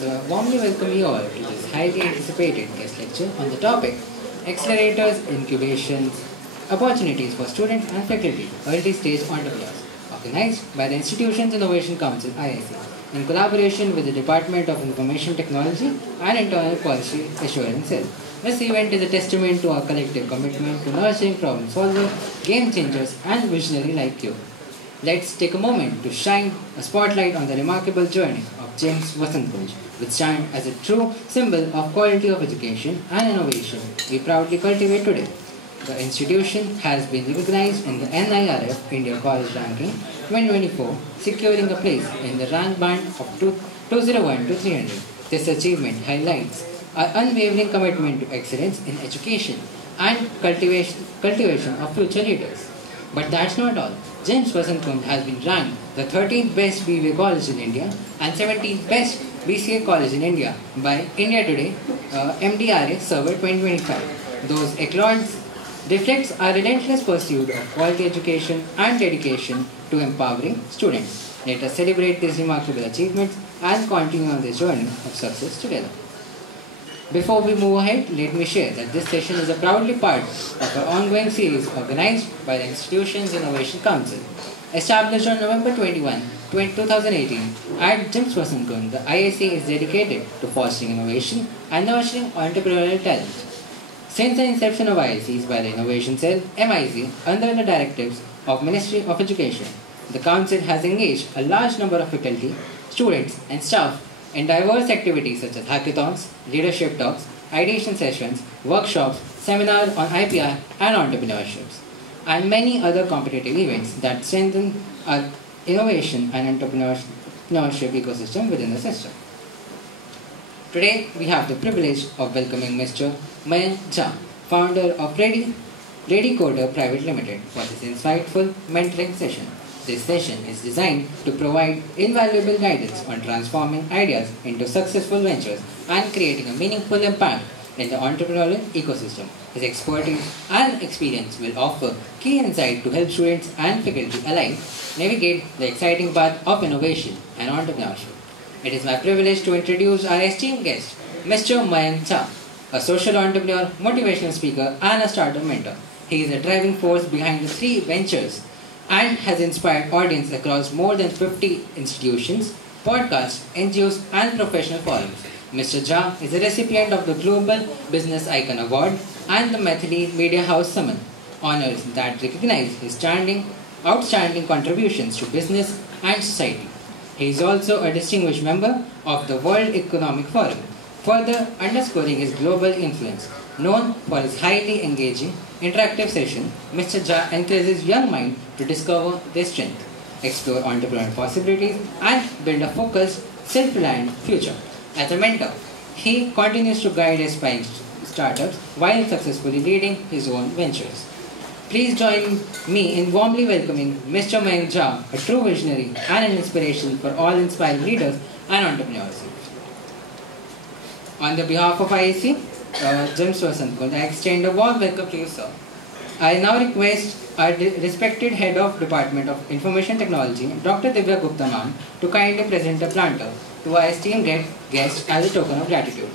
Warmly welcome you all to this highly anticipated guest lecture on the topic Accelerators, Incubations, Opportunities for Students and Faculty, Early Stage Entrepreneurs, organized by the Institutions Innovation Council IIC in collaboration with the Department of Information Technology and Internal Policy Assurance Cell. This event is a testament to our collective commitment to nurturing problem solvers, game changers, and visionary like you. Let's take a moment to shine a spotlight on the remarkable journey of James Vasantkunj, which stands as a true symbol of quality of education and innovation we proudly cultivate today. The institution has been recognized in the NIRF India College Ranking 2024, securing a place in the rank band of 201 to 300. This achievement highlights our unwavering commitment to excellence in education and cultivation of future leaders. But that's not all. James Vasantkunj has been ranked the 13th best BBA college in India and 17th best BCA college in India by India Today MDRA Survey 2025. Those accolades reflects our relentless pursuit of quality education and dedication to empowering students. Let us celebrate these remarkable achievements and continue on this journey of success together. Before we move ahead, let me share that this session is a proudly part of our ongoing series organized by the Institutions Innovation Council. Established on November 21, 2018 at James Vasantkunj, the IIC is dedicated to fostering innovation and nurturing entrepreneurial talent. Since the inception of IICs by the Innovation Cell, MIC, under the directives of Ministry of Education, the Council has engaged a large number of faculty, students and staff in diverse activities such as hackathons, leadership talks, ideation sessions, workshops, seminars on IPR and entrepreneurship, and many other competitive events that strengthen our innovation and entrepreneurship ecosystem within the system. Today, we have the privilege of welcoming Mr. Mayank Jha, founder of Ready Coder Private Limited, for this insightful mentoring session. This session is designed to provide invaluable guidance on transforming ideas into successful ventures and creating a meaningful impact in the entrepreneurial ecosystem. His expertise and experience will offer key insight to help students and faculty alike navigate the exciting path of innovation and entrepreneurship. It is my privilege to introduce our esteemed guest, Mr. Mayank Jha, a social entrepreneur, motivational speaker, and a startup mentor. He is a driving force behind the three ventures and has inspired audience across more than 50 institutions, podcasts, NGOs, and professional forums. Mr. Jha is a recipient of the Global Business Icon Award and the Maithili Media House Summon, honors that recognize his outstanding contributions to business and society. He is also a distinguished member of the World Economic Forum, further underscoring his global influence. Known for his highly engaging, interactive session, Mr. Jha encourages young minds to discover their strength, explore entrepreneurial possibilities, and build a focused, self-reliant future. As a mentor, he continues to guide aspiring startups while successfully leading his own ventures. Please join me in warmly welcoming Mr. Mayank Jha, a true visionary and an inspiration for all inspiring leaders and entrepreneurs. On the behalf of IIC, James Vasantkunj, I extend a warm welcome to you, sir. I now request our respected Head of Department of Information Technology, Dr. Divya Gupta ma'am, to kindly present a planter to our esteemed guest as a token of gratitude.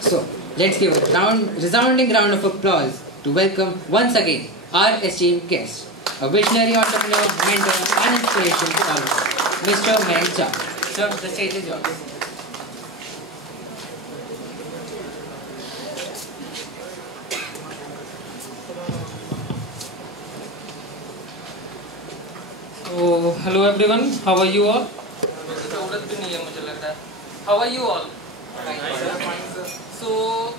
So, let's give a resounding round of applause to welcome once again our esteemed guest, a visionary entrepreneur, mentor, and inspiration to all of us, Mr. Mayank Jha. Sir, the stage is yours. So, hello everyone, how are you all? How are you all? So,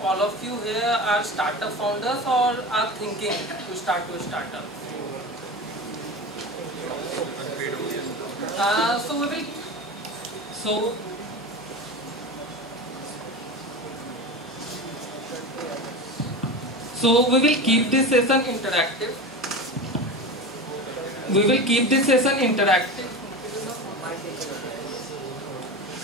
all of you here are startup founders or are thinking to start your startup? So we will keep this session interactive.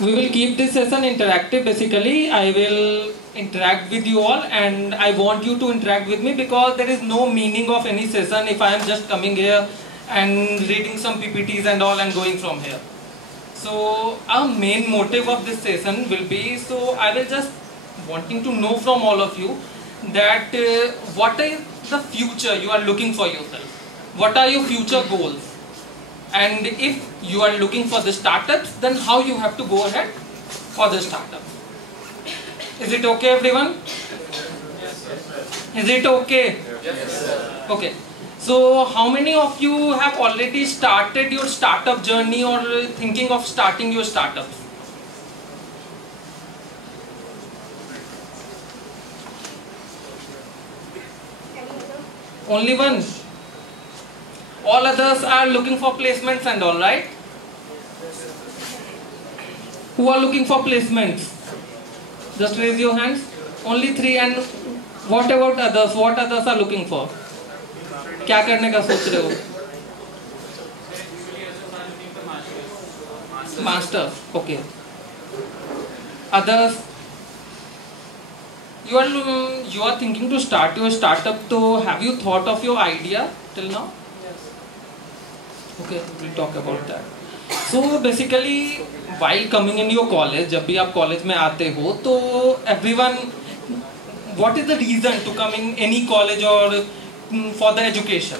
We will keep this session interactive. Basically, I will interact with you all, and I want you to interact with me, because there is no meaning of any session if I am just coming here and reading some PPTs and all and going from here. So our main motive of this session will be, so I will just wanting to know from all of you that what is the future you are looking for yourself? What are your future goals? And if you are looking for the startups, then how you have to go ahead for the startups. Is it okay, everyone? Is it okay? Okay. So how many of you have already started your startup journey or thinking of starting your startups? Only one? All others are looking for placements and all, right? Who are looking for placements? Just raise your hands. Only 3. And what about others? What others are looking for? क्या करने का सोच रहे हो? Masters. Okay. Others? You are thinking to start your startup. So have you thought of your idea till now? Okay, we'll talk about that. So basically, while coming in your college, जब भी आप college में आते हो, तो everyone, what is the reason to come in any college or for the education?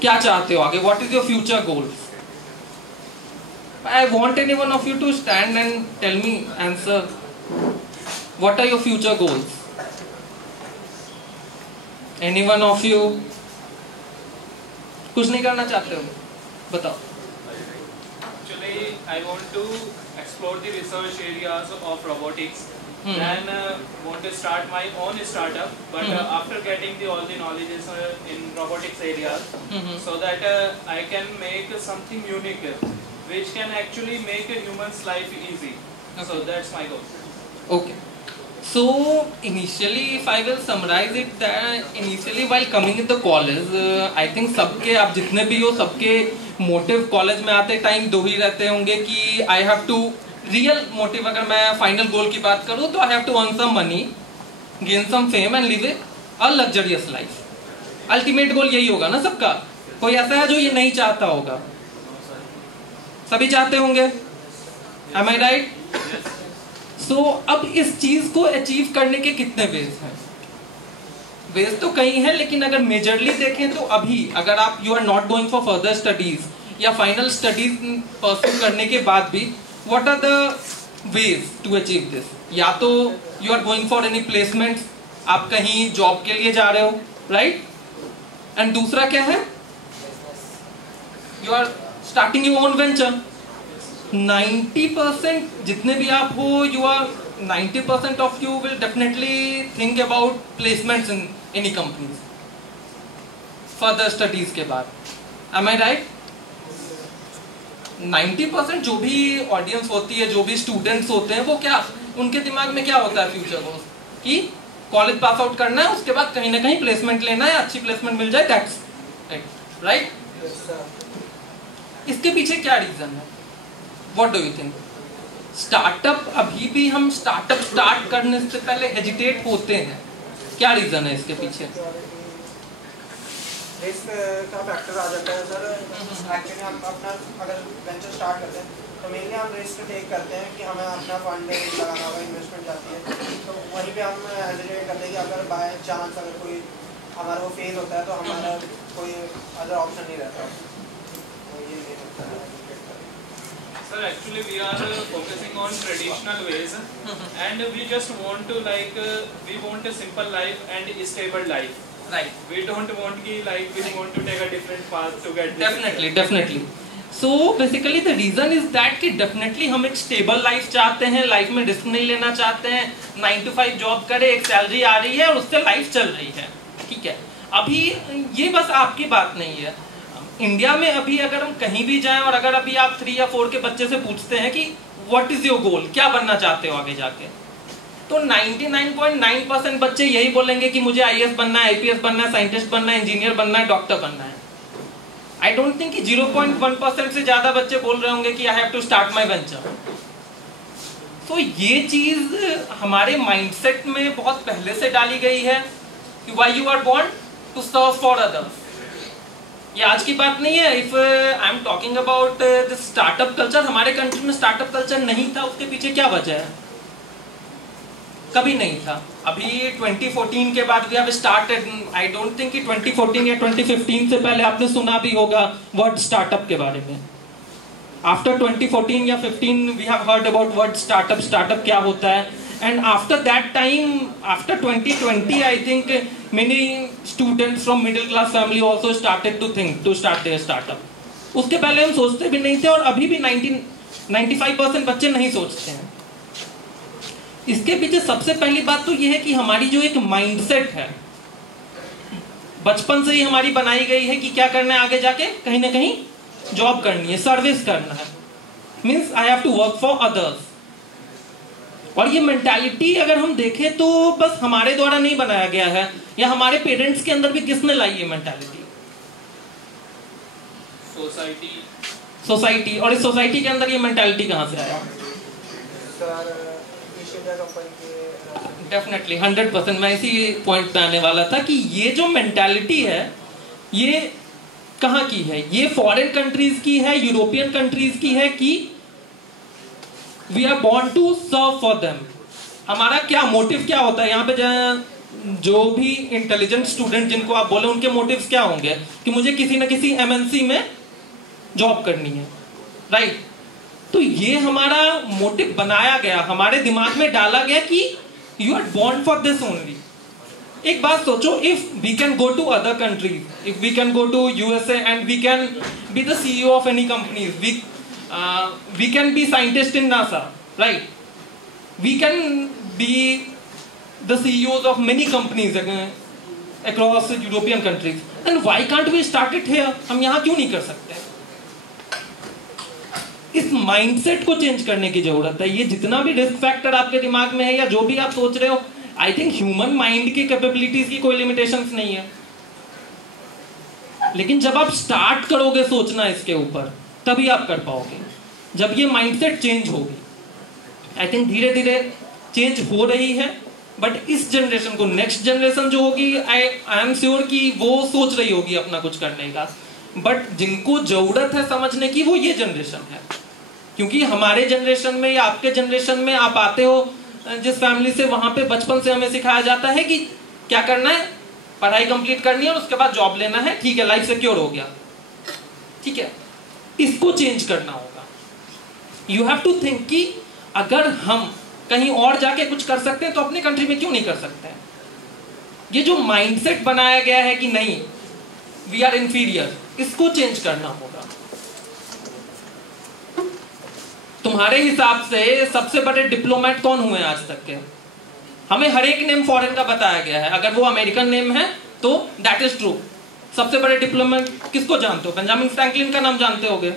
क्या चाहते हो आगे? What is your future goals? I want any one of you to stand and tell me, answer. What are your future goals? Any one of you? कुछ नहीं करना चाहते हो? बताओ. Actually, I want to explore the research areas of robotics. Then want to start my own startup. But after getting all the knowledges in robotics areas, so that I can make something unique, which can actually make a human's life easy. Okay. So that's my goal. Okay. So initially, if I will summarize it, that initially while coming in the college, I think सबके आप जितने भी हो सबके motive college में आते time 2 ही रहते होंगे कि I have to real motive. अगर मैं फाइनल गोल की बात करूँ तो I have to earn some money, gain some fame and live a luxurious life. Ultimate goal यही होगा ना सबका. कोई ऐसा है जो ये नहीं चाहता होगा? सभी चाहते होंगे. एम आई राइट? सो अब इस चीज को अचीव करने के कितने वेज हैं? वेज तो कई हैं, लेकिन अगर मेजरली देखें तो अभी अगर आप you are not going for further studies या फाइनल स्टडीज परस्यू करने के बाद भी, what are the ways to achieve this? या तो you are going for any placement, आप कहीं जॉब के लिए जा रहे हो, राइट? एंड दूसरा क्या है? You are starting your own venture. 90% जितने भी आप हो, you are 90% of you will definitely think about placements in any companies further studies के बाद. Am I right? 90% जो भी ऑडियंस होती है, जो भी स्टूडेंट्स होते हैं, वो क्या उनके दिमाग में क्या होता है फ्यूचर गोल्स? कि कॉलेज पास आउट करना है, उसके बाद कहीं ना कहीं प्लेसमेंट लेना है, अच्छी प्लेसमेंट मिल जाए, दैट्स इट, राइट? इसके पीछे क्या रीजन है? What do you think? Startup, अभी भी हम स्टार्टअप स्टार्ट करने से पहले हेजिटेट होते हैं. क्या रीजन है इसके पीछे? रिस्क का फैक्टर आ जाता है सर. एक्चुअली हम अपना अगर वेंचर स्टार्ट करते हैं तो मेनली हम रिस्क टेक करते हैं कि हमें अपना फंड लगाना होगा, इन्वेस्टमेंट जाती है, तो वहीं पे हम हेजिटेट करते हैं कि अगर बाय चांस अगर कोई हमारा वो फेल होता है तो हमारा कोई अदर ऑप्शन नहीं रहता. तो ये नहीं होता है. Sir, actually we are focusing on traditional ways, and we just want to we want a simple life and a stable life. Right. We don't want we want to take a different path to get this. Definitely. So basically the reason is that कि definitely हम एक stable life चाहते हैं, life में risk नहीं लेना चाहते हैं, 9 to 5 जॉब करे, एक सैलरी आ रही है और उससे लाइफ चल रही है. ठीक है. अभी ये बस आपकी बात नहीं है. इंडिया में अभी अगर हम कहीं भी जाएं और अगर अभी आप 3 या 4 के बच्चे से पूछते हैं कि व्हाट इज योर गोल, क्या बनना चाहते हो आगे जाके, तो 99.9% बच्चे यही बोलेंगे कि मुझे आईएएस बनना है, आईपीएस बनना है, साइंटिस्ट बनना है, इंजीनियर बनना है, डॉक्टर बनना है. आई डोंट थिंक कि 0.1% से ज्यादा बच्चे बोल रहे होंगे कि I have to start my venture. तो ये चीज हमारे माइंडसेट में बहुत पहले से डाली गई है कि why you are born to serve for others. ये आज की बात नहीं है। If I am talking about the startup culture, हमारे कंट्री में स्टार्टअप कल्चर नहीं था, उसके पीछे क्या वजह है? कभी नहीं था। अभी 2014 के बाद we have started. I don't think कि 2014 या 2015 से पहले आपने सुना भी होगा वर्ड स्टार्टअप के बारे में। आफ्टर 2014 या 15 we have heard about word startup, startup क्या होता है। And after that time, after 2020 I think many students from middle class family also started to think to start their startup. उसके पहले हम सोचते भी नहीं थे और अभी भी 95% बच्चे नहीं सोचते हैं। इसके पीछे सबसे पहली बात तो यह है कि हमारी जो एक माइंडसेट है बचपन से ही हमारी बनाई गई है कि क्या करना है आगे जाके, कहीं ना कहीं जॉब करनी है, सर्विस करना है, means I have to work for others. और ये मेंटालिटी अगर हम देखें तो बस हमारे द्वारा नहीं बनाया गया है, या हमारे पेरेंट्स के अंदर भी किसने लाई ये मेंटालिटी? सोसाइटी। और इस सोसाइटी के अंदर ये मेंटालिटी कहां से आया? डेफिनेटली 100%। मैं इसी पॉइंट पे आने वाला था कि ये जो मेंटालिटी है ये कहाँ की है? ये फॉरेन कंट्रीज की है, यूरोपियन कंट्रीज की है कि we are born to serve for them. हमारा क्या मोटिव क्या होता है यहाँ पे? जो भी इंटेलिजेंट स्टूडेंट जिनको आप बोले उनके मोटिव्स क्या होंगे कि मुझे किसी ना किसी एमएनसी में जॉब करनी है, राइट? तो ये हमारा मोटिव बनाया गया, हमारे दिमाग में डाला गया कि you are born for this only. एक बात सोचो, if we can go to other countries, if we can go to USA and we can be the CEO of any companies, we can be scientists in NASA, right? We can be the CEOs of many companies across European countries. And why can't we start it here? हम यहाँ क्यों नहीं कर सकते? इस mindset को change करने की जरूरत है। ये जितना भी रिस्क फैक्टर आपके दिमाग में है या जो भी आप सोच रहे हो, आई थिंक ह्यूमन माइंड की कैपेबिलिटीज की कोई लिमिटेशंस नहीं है, लेकिन जब आप स्टार्ट करोगे सोचना इसके ऊपर तभी आप कर पाओगे, जब ये माइंडसेट चेंज होगी। आई थिंक धीरे धीरे चेंज हो रही है, बट इस जनरेशन को, नेक्स्ट जनरेशन जो होगी, आई एम श्योर कि वो सोच रही होगी अपना कुछ करने का, बट जिनको जरूरत है समझने की वो ये जनरेशन है। क्योंकि हमारे जनरेशन में या आपके जनरेशन में आप आते हो जिस फैमिली से, वहां पे बचपन से हमें सिखाया जाता है कि क्या करना है, पढ़ाई कंप्लीट करनी है और उसके बाद जॉब लेना है, ठीक है, लाइफ सिक्योर हो गया, ठीक है। इसको चेंज करना होगा। यू हैव टू थिंक कि अगर हम कहीं और जाके कुछ कर सकते हैं तो अपने कंट्री में क्यों नहीं कर सकते हैं? ये जो माइंडसेट बनाया गया है कि नहीं वी आर इंफीरियर, इसको चेंज करना होगा। तुम्हारे हिसाब से सबसे बड़े डिप्लोमेट कौन हुए आज तक के? हमें हर एक नेम फॉरेन का बताया गया है, अगर वो अमेरिकन नेम है तो दैट इज ट्रू। सबसे बड़े डिप्लोमेट किसको जानते हो? बेंजामिन फ्रैंकलिन का नाम जानते होगे।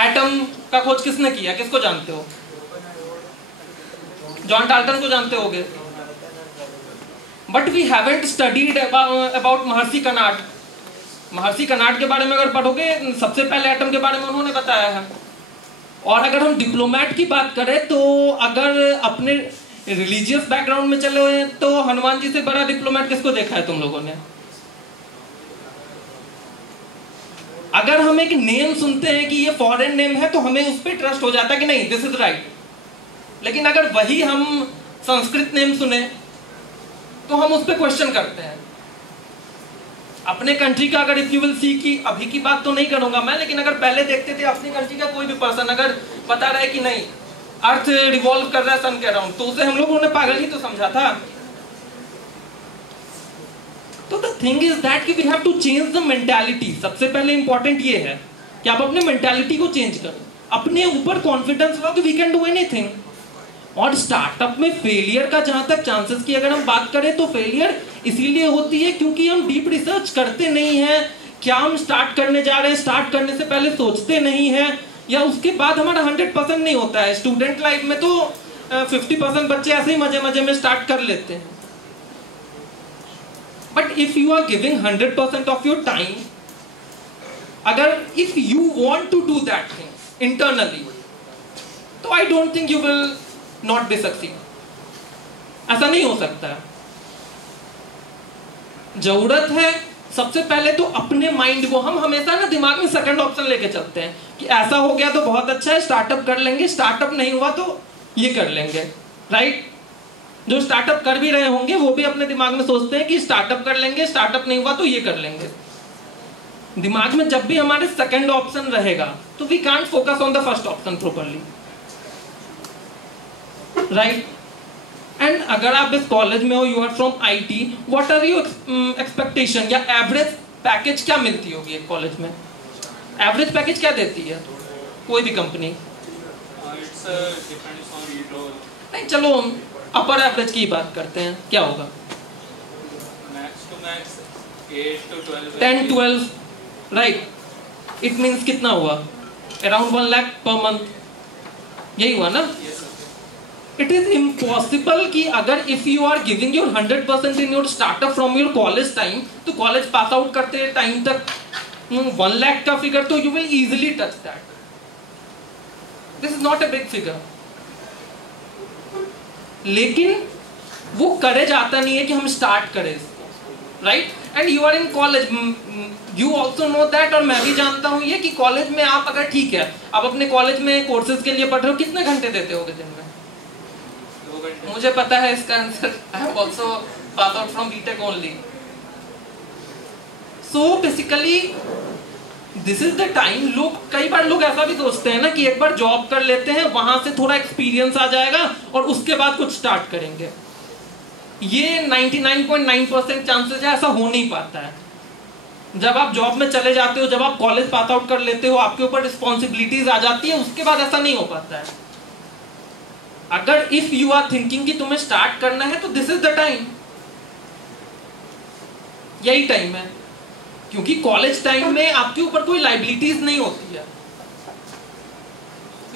एटम का खोज किसने किया, किसको जानते हो? जॉन डाल्टन को जानते होगे। But we haven't studied about Maharishi Karnad. महर्षि कर्नाड के बारे में अगर पढ़ोगे, सबसे पहले एटम के बारे में उन्होंने बताया है। और अगर हम डिप्लोमेट की बात करें तो अगर अपने रिलीजियस बैकग्राउंड में चले हुए तो हनुमान जी से बड़ा डिप्लोमेट किसको देखा है तुम लोगों ने? अगर हम एक नेम सुनते हैं कि ये फॉरेन नेम है तो हमें उस पर ट्रस्ट हो जाता है कि नहीं दिस इज राइट। लेकिन अगर वही हम संस्कृत नेम सुने तो हम उस पर क्वेश्चन करते हैं। अपने कंट्री का अगर इफ यू विल सी कि अभी की बात तो नहीं करूंगा मैं, लेकिन अगर पहले देखते थे अपनी कंट्री का कोई भी पर्सन अगर बता रहा है कि नहीं अर्थ रिवॉल्व कर रहा है सन के अराउंड, तो उसे हम लोगों ने पागल ही तो समझा था। तो द थिंग इज दैट कि we have to change the mentality. सबसे पहले इंपॉर्टेंट ये है कि आप अपने मेंटालिटी को चेंज करो, अपने ऊपर कॉन्फिडेंस लो कि वी कैन डू एनीथिंग। और स्टार्टअप में फेलियर का जहां तक चांसेस की अगर हम बात करें तो फेलियर इसीलिए होती है क्योंकि हम डीप रिसर्च करते नहीं हैं। क्या हम स्टार्ट करने जा रहे हैं, स्टार्ट करने से पहले सोचते नहीं हैं, या उसके बाद हमारा 100% नहीं होता है। स्टूडेंट लाइफ में तो 50% बच्चे ऐसे ही मजे मजे में स्टार्ट कर लेते हैं। But if you are giving 100% of your time, अगर if you want to do that thing, internally, तो I don't think you will not be succeed. ऐसा नहीं हो सकता है। जरूरत है सबसे पहले तो अपने माइंड को, हम हमेशा ना दिमाग में सेकंड ऑप्शन लेके चलते हैं कि ऐसा हो गया तो बहुत अच्छा है, स्टार्टअप कर लेंगे, स्टार्टअप नहीं हुआ तो ये कर लेंगे, राइट। जो स्टार्टअप कर भी रहे होंगे वो भी अपने दिमाग में सोचते हैं कि स्टार्टअप कर लेंगे, स्टार्टअप नहीं हुआ तो ये कर लेंगे। दिमाग में जब भी हमारे सेकंड ऑप्शन रहेगा तो we can't focus on the first option properly, right. And अगर आप इस कॉलेज में हो, you are from IT, what are your expectation या एवरेज पैकेज क्या मिलती होगी एक कॉलेज में? एवरेज पैकेज क्या देती है कोई भी company? It's depends on the role. नहीं, चलो अपर एवरेज की बात करते हैं, क्या होगा? Max to max 8 to 12. 10 12, right. It means कितना हुआ? अराउंड 1 लाख पर मंथ, यही हुआ ना? Yes, sir. It is impossible कि अगर if you are giving your 100% in your startup from your college time, तो कॉलेज पास आउट करते टाइम तक 1 लाख का फिगर तो you will easily touch that. This is not a big figure. लेकिन वो करे जाता नहीं है कि हम स्टार्ट करें इसको, right. And you are in college, you also know that, और मैं भी जानता हूँ ये कि कॉलेज में आप अगर, ठीक है, आप अपने कॉलेज में कोर्सेज के लिए पढ़ रहे हो, कितने घंटे देते होगे दिन में? 2 घंटे। मुझे पता है इसका answer. I have also pass out from BTech only. So basically this is the time. लोग, कई बार लोग ऐसा भी सोचते हैं ना कि एक बार जॉब कर लेते हैं, वहां से थोड़ा एक्सपीरियंस आ जाएगा और उसके बाद कुछ स्टार्ट करेंगे। ये 99.9% चांसेस है, ऐसा हो नहीं पाता है। जब आप जॉब में चले जाते हो, जब आप कॉलेज पास आउट कर लेते हो, आपके ऊपर रिस्पॉन्सिबिलिटीज आ जाती है, उसके बाद ऐसा नहीं हो पाता है। अगर इफ यू आर थिंकिंग कि तुम्हें स्टार्ट करना है तो दिस इज द टाइम, यही टाइम है। क्योंकि कॉलेज टाइम में आपके ऊपर कोई लाइबिलिटीज नहीं होती है,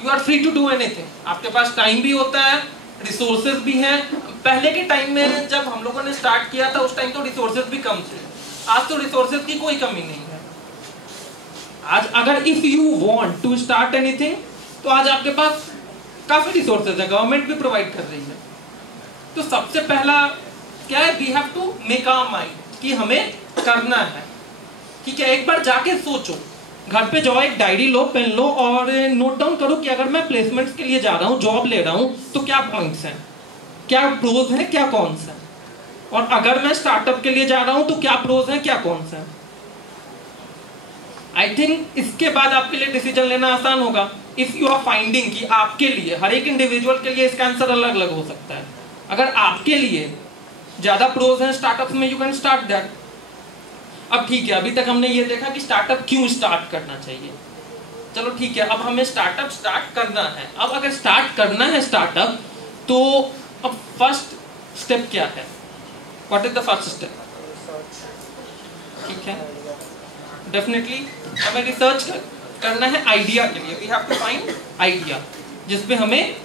you are free to do anything. आपके पास टाइम भी होता है, रिसोर्सेज भी हैं। पहले के टाइम में जब हम लोगों ने स्टार्ट किया था, उस टाइम तो रिसोर्सेज भी कम थे। आज तो रिसोर्सेज की कोई कमी नहीं है। आज अगर if you want to start anything, तो आज आपके पास काफी रिसोर्सेज है, गवर्नमेंट भी प्रोवाइड कर रही है। तो सबसे पहला क्या है, we have to make our mind कि हमें करना है। ठीक है, एक बार जाके सोचो, घर पे जाओ, एक डायरी लो, पेन लो और नोट डाउन करो कि अगर मैं प्लेसमेंट्स के लिए जा रहा हूँ, जॉब ले रहा हूँ, तो क्या पॉइंट्स हैं, क्या प्रोज हैं, क्या कॉन्स हैं। और अगर मैं स्टार्टअप के लिए जा रहा हूँ तो क्या प्रोज हैं, क्या कॉन्स हैं। आई थिंक इसके बाद आपके लिए डिसीजन लेना आसान होगा। इफ यू आर फाइंडिंग कि आपके लिए, हर एक इंडिविजुअल के लिए इसका आंसर अलग अलग हो सकता है। अगर आपके लिए ज्यादा प्रोज हैं स्टार्टअप में, यू कैन स्टार्ट दैट। अब ठीक है, अभी तक हमने ये देखा कि स्टार्टअप क्यों स्टार्ट करना चाहिए। चलो ठीक है, अब हमें स्टार्टअप स्टार्ट करना है। अब अगर स्टार्ट करना है स्टार्टअप, तो अब फर्स्ट स्टेप क्या है? What is the first step? ठीक है, डेफिनेटली हमें रिसर्च करना है आइडिया के लिए। We have to find idea जिसपे हमें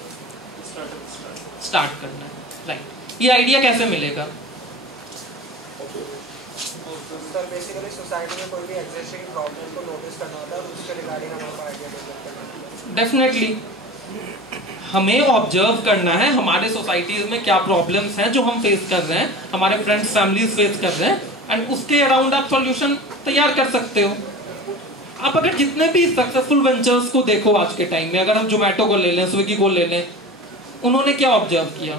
स्टार्ट करना है, राइट। ये आइडिया कैसे मिलेगा? सर बेसिकली सोसाइटी में कोई भी एग्जिस्टिंग प्रॉब्लम को नोटिस करना होता है, उसके रिगार्डिंग हमारा आइडिया डेवलप करना है। डेफिनेटली हमें ऑब्जर्व करना है हमारे सोसाइटीज में क्या प्रॉब्लम्स हैं जो हम फेस कर रहे हैं, हमारे फ्रेंड्स फैमिलीज फेस कर रहे हैं, एंड उसके अराउंड आप सॉल्यूशन तैयार कर सकते हो। आप अगर जितने भी सक्सेसफुल वेंचर्स को देखो आज के टाइम में, अगर हम जोमेटो को ले लें, स्विगी को ले लें, उन्होंने क्या ऑब्जर्व किया,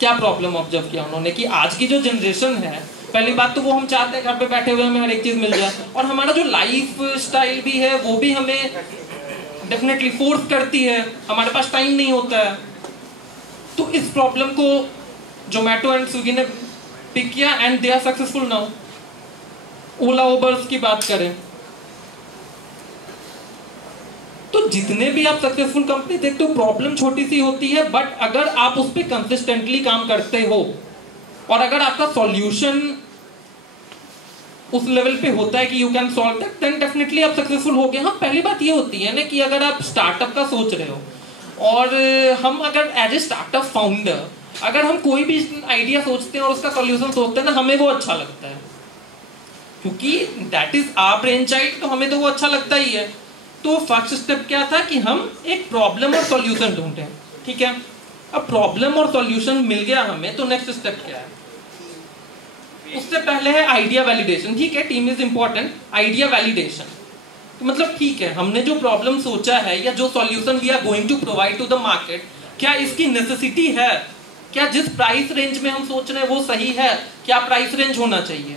क्या प्रॉब्लम ऑब्जर्व किया उन्होंने कि आज की जो जनरेशन है, पहली बात तो वो हम चाहते हैं घर पे बैठे हुए हमें हर एक चीज मिल जाए, और हमारा जो लाइफ स्टाइल भी है वो भी हमें डेफिनेटली फोर्स करती है, हमारे पास टाइम नहीं होता है। तो इस प्रॉब्लम को जोमेटो एंड स्विगी ने पिक किया and they are successful now. Ola Ubers की बात करें तो जितने भी आप सक्सेसफुल कंपनी देखते हो, प्रॉब्लम छोटी सी होती है, बट अगर आप उस पर कंसिस्टेंटली काम करते हो और अगर आपका सॉल्यूशन उस लेवल पे होता है कि you can solve that, then definitely आप सक्सेसफुल हो गए। हाँ, पहली बात ये होती है ना कि अगर आप स्टार्टअप का सोच रहे हो और हम अगर एज ए स्टार्टअप फाउंडर अगर हम कोई भी आइडिया सोचते हैं और उसका सॉल्यूशन सोचते हैं ना, हमें वो अच्छा लगता है, क्योंकि that is our brain child, तो हमें तो वो अच्छा लगता ही है। तो फर्स्ट स्टेप क्या था कि हम एक प्रॉब्लम और सॉल्यूशन ढूंढें, ठीक है। अब प्रॉब्लम और सॉल्यूशन मिल गया हमें, तो नेक्स्ट स्टेप क्या है? उससे पहले है आइडिया वैलिडेशन, ठीक है, team is important. Idea validation तो मतलब ठीक है, हमने जो प्रॉब्लम सोचा है या जो solution we are going to provide to the market, क्या इसकी नेसेसिटी है? क्या जिस प्राइस रेंज में हम सोच रहे हैं वो सही है? क्या प्राइस रेंज होना चाहिए?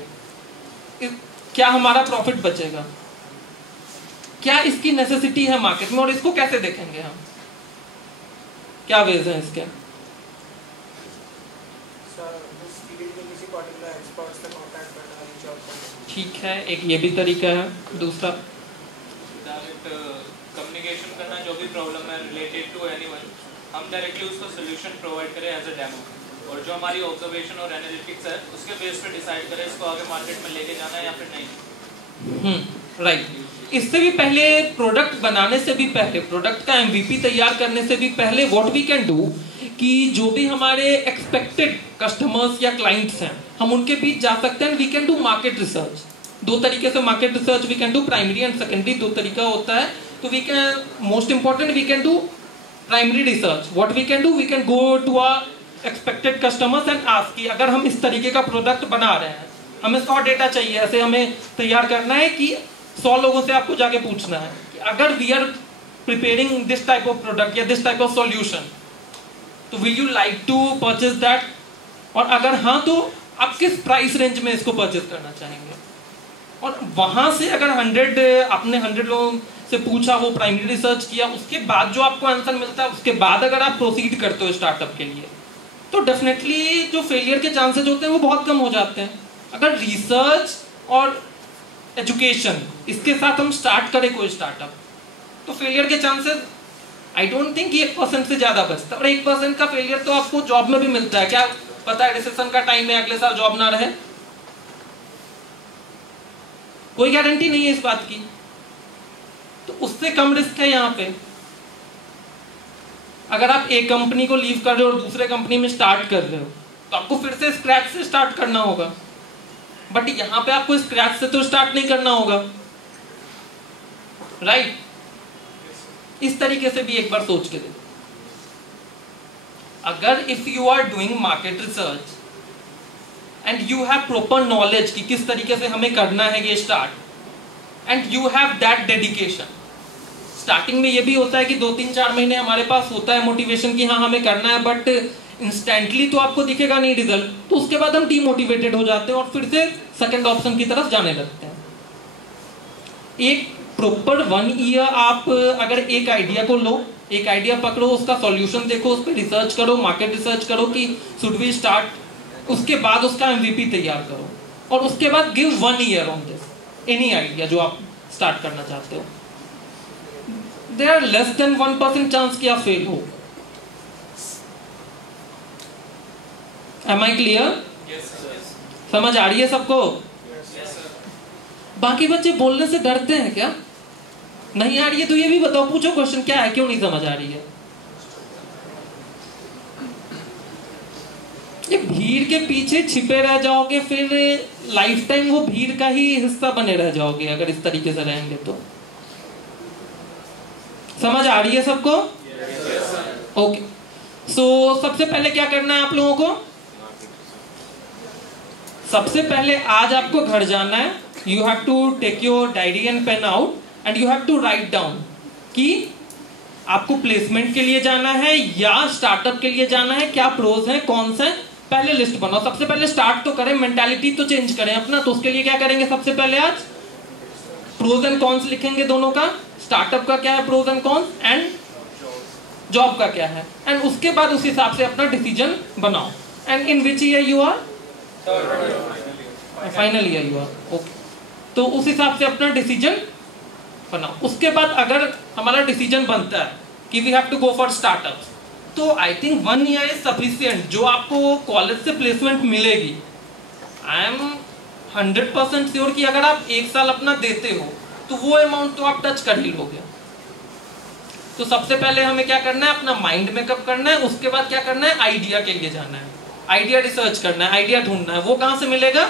क्या हमारा प्रॉफिट बचेगा? क्या इसकी नेसेसिटी है मार्केट में? और इसको कैसे देखेंगे हम? क्या वेज है इसके? ठीक है, एक ये भी तरीका है। दूसरा कम्युनिकेशन करना, जो भी प्रॉब्लम है रिलेटेड टू एनीवन, हम डायरेक्टली उसको सोल्यूशन प्रोवाइड करें एज अ डेमो, और जो हमारी ऑब्जर्वेशन और एनालिटिक्स है उसके बेस पे डिसाइड करें इसको आगे मार्केट में लेके जाना है या फिर नहीं। राइट। इससे भी पहले, प्रोडक्ट बनाने से भी पहले, प्रोडक्ट का एमवीपी तैयार करने से भी पहले व्हाट वी कैन डू कि जो भी हमारे एक्सपेक्टेड कस्टमर्स या क्लाइंट्स हैं, हम उनके बीच जा सकते हैं। We can do market research. दो तरीके से market research we can do, primary and secondary, दो तरीका होता है। तो we can, most important, we can do primary research. What we can do, we can go to our expected customers and ask कि अगर हम इस तरीके का प्रोडक्ट बना रहे हैं, हमें 100 डेटा चाहिए, ऐसे हमें तैयार करना है कि 100 लोगों से आपको जाके पूछना है कि अगर we are preparing this type of product या दिस टाइप ऑफ सॉल्यूशन, तो will you like to purchase that? और अगर हाँ, तो आप किस प्राइस रेंज में इसको परचेज करना चाहेंगे? और वहां से अगर 100 लोगों से पूछा, वो प्राइमरी रिसर्च किया, उसके बाद जो आपको आंसर मिलता है, उसके बाद अगर आप प्रोसीड करते हो स्टार्टअप के लिए, तो डेफिनेटली जो फेलियर के चांसेस होते हैं वो बहुत कम हो जाते हैं। अगर रिसर्च और एजुकेशन इसके साथ हम स्टार्ट करें कोई स्टार्टअप, तो फेलियर के चांसेस आई डोंट थिंक 1% से ज्यादा बचता है। और 1% का फेलियर तो आपको जॉब में भी मिलता है। क्या पता है रिसेशन का टाइम है, अगले साल जॉब ना रहे? कोई गारंटी नहीं है इस बात की। तो उससे कम रिस्क है यहाँ पे। अगर आप एक कंपनी को लीव कर रहे हो और दूसरे कंपनी में स्टार्ट कर रहे हो, तो आपको फिर से स्क्रैच से स्टार्ट करना होगा। बट यहाँ पे आपको स्क्रैच से तो स्टार्ट नहीं करना होगा, राइट? इस तरीके से भी एक बार सोच के देखो। अगर if you are doing market research and you have proper knowledge कि किस तरीके से हमें करना है ये start, and you have that dedication. Starting में ये भी होता है कि 2-3-4 महीने हमारे पास होता है मोटिवेशन कि हाँ हमें करना है, बट इंस्टेंटली तो आपको दिखेगा नहीं रिजल्ट। तो उसके बाद हम डीमोटिवेटेड हो जाते हैं और फिर से सेकंड ऑप्शन की तरफ जाने लगते हैं। एक प्रॉपर 1 ईयर आप अगर एक आइडिया को लो, एक आइडिया पकड़ो, उसका सॉल्यूशन देखो, उस पर रिसर्च करो, मार्केट रिसर्च करो कि शुड वी स्टार्ट, उसके बाद उसका एमवीपी तैयार करो, और उसके बाद give 1 year on this any idea जो आप स्टार्ट करना चाहते हो। There are less than 1% chance कि आप फेल हो। Am I clear? Yes, sir. समझ आ रही है सबको? Yes, sir. बाकी बच्चे बोलने से डरते हैं क्या? नहीं आ रही है तो ये भी बताओ, पूछो क्वेश्चन, क्या है, क्यों नहीं समझ आ रही है? ये भीड़ के पीछे छिपे रह जाओगे, फिर लाइफ टाइम वो भीड़ का ही हिस्सा बने रह जाओगे अगर इस तरीके से रहेंगे तो। समझ आ रही है सबको? ओके, सो सबसे पहले क्या करना है आप लोगों को? सबसे पहले आज आपको घर जाना है। You have to take your diary and pen out and you have to write down कि आपको प्लेसमेंट के लिए जाना है या स्टार्टअप के लिए जाना है, क्या प्रोज हैं, कौन से। पहले लिस्ट बनाओ। सबसे पहले स्टार्ट तो करें, मेंटालिटी तो चेंज करें अपना। तो उसके लिए क्या करेंगे? सबसे पहले आज प्रोज एंड कॉन्स लिखेंगे दोनों का। स्टार्टअप का क्या है pros and cons, and job का क्या है, एंड उसके बाद उस हिसाब से अपना डिसीजन बनाओ। And in which year you are? Final year you are. Okay, तो उस हिसाब से अपना डिसीजन बनाओ। उसके बाद अगर हमारा डिसीजन बनता है कि we have to go for startup, तो I think 1 year is sufficient. जो आपको कॉलेज से प्लेसमेंट मिलेगी, आई एम 100% श्योर कि अगर आप 1 साल अपना देते हो तो वो अमाउंट तो आप टच कर ही लोगे। तो सबसे पहले हमें क्या करना है? अपना माइंड मेकअप करना है। उसके बाद क्या करना है? आइडिया के लिए जाना है, आइडिया रिसर्च करना है, आइडिया ढूंढना है। वो कहाँ से मिलेगा?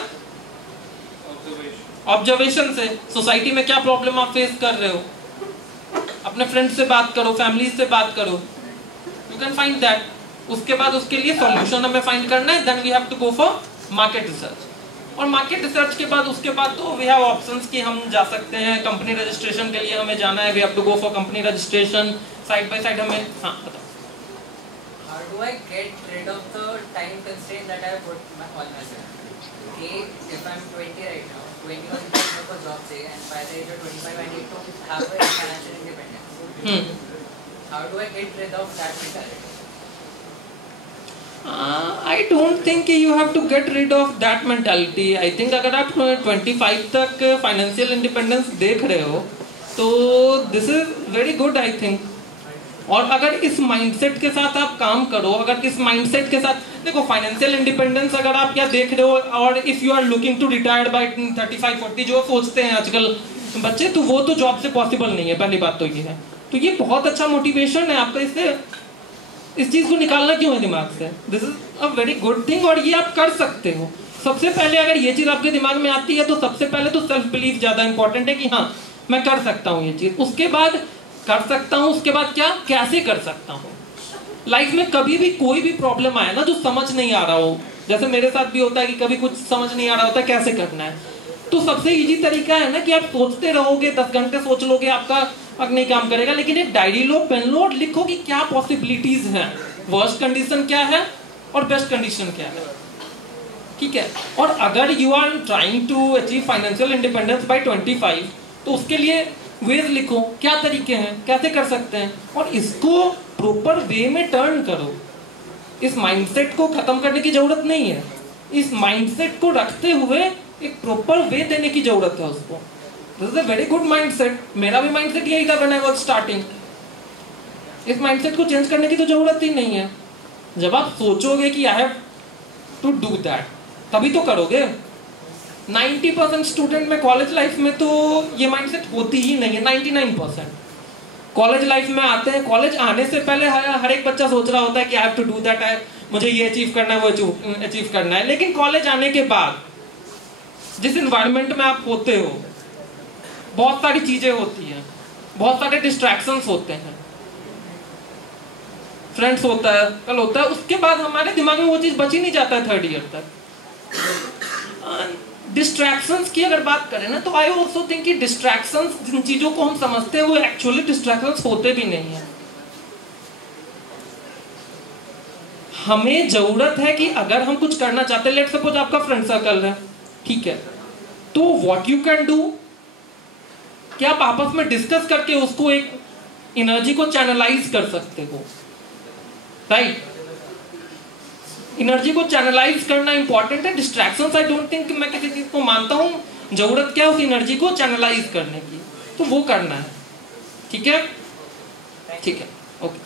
ऑब्जर्वेशन से। सोसाइटी में क्या प्रॉब्लम आप फेस कर रहे हो, अपने फ्रेंड्स से बात करो, फैमिली से बात करो, यू कैन फाइंड दैट। उसके बाद उसके लिए सॉल्यूशन हमें फाइंड करना है, then we have to go for market research. और मार्केट रिसर्च के बाद उसके बाद तो वी हैव ऑप्शंस कि हम जा सकते हैं कंपनी रजिस्ट्रेशन के लिए, हमें जाना है, we have to go for company registration. Side by side हमें, हाँ बताओ। How do I get rid of the time constraint that I have put on myself? Okay, if I'm 20 right now, 21 I have a job say, and by the age of 25 I need to have a financial independence. How do I get rid of that mentality? I don't think you have to get rid of that mentality. I think अगर आप 25 तक financial independence देख रहे हो तो this is very good I think. और अगर इस माइंडसेट के साथ आप काम करो, अगर इस माइंडसेट के साथ देखो, फाइनेंशियल इंडिपेंडेंस अगर आप क्या देख रहे हो, और if you are looking to retired by 35-40 जो सोचते हैं आजकल बच्चे, तो वो तो जॉब से पॉसिबल नहीं है, पहली बात तो ये है। तो ये बहुत अच्छा मोटिवेशन है आपका, इससे इस चीज को निकालना क्यों है दिमाग से, this is a very good thing, और ये आप कर सकते हो। सबसे पहले अगर ये चीज आपके दिमाग में आती है तो सबसे पहले तो सेल्फ बिलीफ ज्यादा इंपॉर्टेंट है कि हाँ मैं कर सकता हूँ ये चीज। उसके बाद कर सकता हूँ, उसके बाद क्या, कैसे कर सकता हूँ। लाइफ में कभी भी कोई भी प्रॉब्लम आए ना जो समझ नहीं आ रहा हो, जैसे मेरे साथ भी होता है कि कभी कुछ समझ नहीं आ रहा होता कैसे करना है, तो सबसे इजी तरीका है ना कि आप सोचते रहोगे, 10 घंटे सोच लोगे, आपका नहीं काम करेगा, लेकिन एक डायरी लो, पेन लो और लिखो कि क्या पॉसिबिलिटीज हैं, वर्स्ट कंडीशन क्या है और बेस्ट कंडीशन क्या है, ठीक है। और अगर you are trying to achieve financial independence by 25, तो उसके लिए वेज लिखो, क्या तरीके हैं, कैसे कर सकते हैं, और इसको प्रॉपर वे में टर्न करो। इस माइंडसेट को खत्म करने की जरूरत नहीं है, इस माइंडसेट को रखते हुए एक प्रॉपर वे देने की जरूरत है उसको। This is a very good mindset. मेरा भी माइंडसेट यही था व्हेन आई वाज स्टार्टिंग। इस माइंडसेट को चेंज करने की तो जरूरत ही नहीं है। जब आप सोचोगे कि I have to do that, तभी तो करोगे। 90% स्टूडेंट में कॉलेज लाइफ में तो ये माइंडसेट होती ही नहीं है। 99% कॉलेज लाइफ में आते हैं, कॉलेज आने से पहले हर एक बच्चा सोच रहा होता है कि I have to do that, है मुझे ये अचीव करना है, वो अचीव करना है। लेकिन कॉलेज आने के बाद जिस एनवायरनमेंट में आप होते हो, बहुत सारी चीजें होती हैं, बहुत सारे डिस्ट्रैक्शंस होते हैं, फ्रेंड्स होता है, कल होता है, उसके बाद हमारे दिमाग में वो चीज बच ही नहीं जाता है 3rd ईयर तक। डिस्ट्रैक्शंस की अगर बात करें ना, तो आई ऑल्सो थिंक कि डिस्ट्रैक्शंस, जिन चीजों को हम समझते हैं वो एक्चुअली डिस्ट्रैक्शंस होते भी नहीं है। हमें जरूरत है कि अगर हम कुछ करना चाहते हैं, लेट सपोज आपका फ्रेंड सर्कल है, ठीक है, तो व्हाट यू कैन डू, कि आप आपस में डिस्कस करके उसको एक एनर्जी को चैनलाइज कर सकते हो, राइट। एनर्जी को चैनलाइज करना इंपॉर्टेंट है। डिस्ट्रैक्शंस आई डोंट थिंक मैं किसी चीज को मानता हूं, जरूरत क्या है उस एनर्जी को चैनलाइज करने की, तो वो करना है, ठीक है, ठीक है, ओके।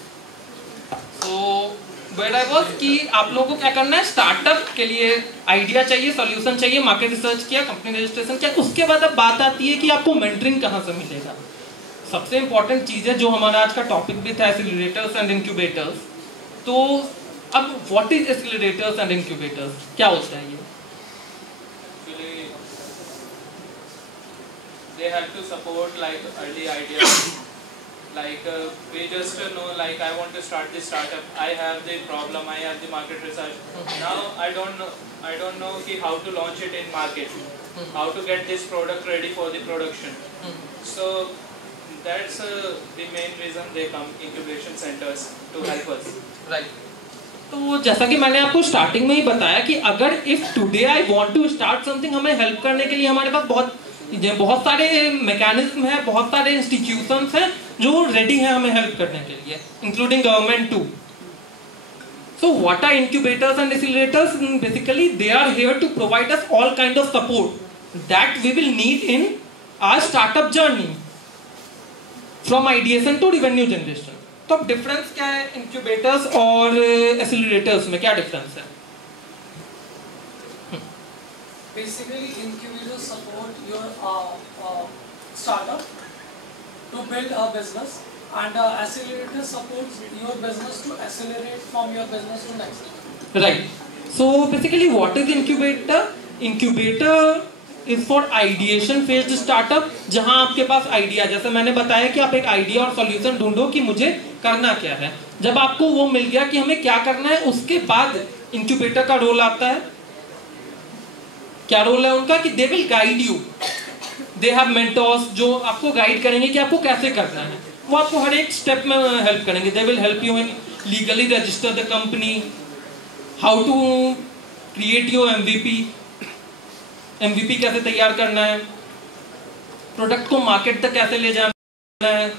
तो वेयर आई वाज कि आप लोगों को क्या करना है, स्टार्टअप के लिए आइडिया चाहिए, सॉल्यूशन चाहिए, मार्केट रिसर्च किया, कंपनी रजिस्ट्रेशन किया, उसके बाद अब बात आती है कि आपको मेंटरिंग कहाँ से मिलेगा। सबसे इंपॉर्टेंट चीज है जो हमारा आज का टॉपिक भी था, एक्सीलरेटर्स एंड इंक्यूबेटर्स। तो अब व्हाट इज एक्सीलरेटर्स एंड इंक्यूबेटर्स, क्या होता है ये? Actually, they have to support like early ideas. Like we just know, like I want to start this startup. I have the problem. I have the market research. Now I don't know ki how to launch it in market. How to get this product ready for the production. So that's the main reason they come incubation centers to help us. Right. तो जैसा कि मैंने आपको starting में ही बताया कि अगर if today I want to start something, हमें हेल्प करने के लिए हमारे पास बहुत सारे मैकेनिज्म है, बहुत सारे इंस्टीट्यूशंस हैं जो रेडी हैं हमें हेल्प करने के लिए, including government too. So what are incubators and accelerators? Basically they are here to provide us all kind of support that we will need in our startup journey, from ideation to revenue generation. तो अब difference क्या है incubators और एक्सीलरेटर्स में, क्या difference है? Basically, incubators support your startup to build a business, and accelerators supports your business to accelerate from your business to next level. Right. So basically, what is incubator? Incubator is for ideation phased startup, जहां आपके पास idea, जैसे मैंने बताया कि आप एक idea और solution ढूंढो कि मुझे करना क्या है। जब आपको वो मिल गया कि हमें क्या करना है, उसके बाद इंक्यूबेटर का रोल आता है। क्या रोल है उनका? कि they will guide you, they have mentors जो आपको गाइड करेंगे कि आपको कैसे करना है। वो आपको हर एक स्टेप में हेल्प करेंगे। They will help you in legally register the company, how to create your MVP कैसे तैयार करना है, प्रोडक्ट को मार्केट तक कैसे ले जाना है।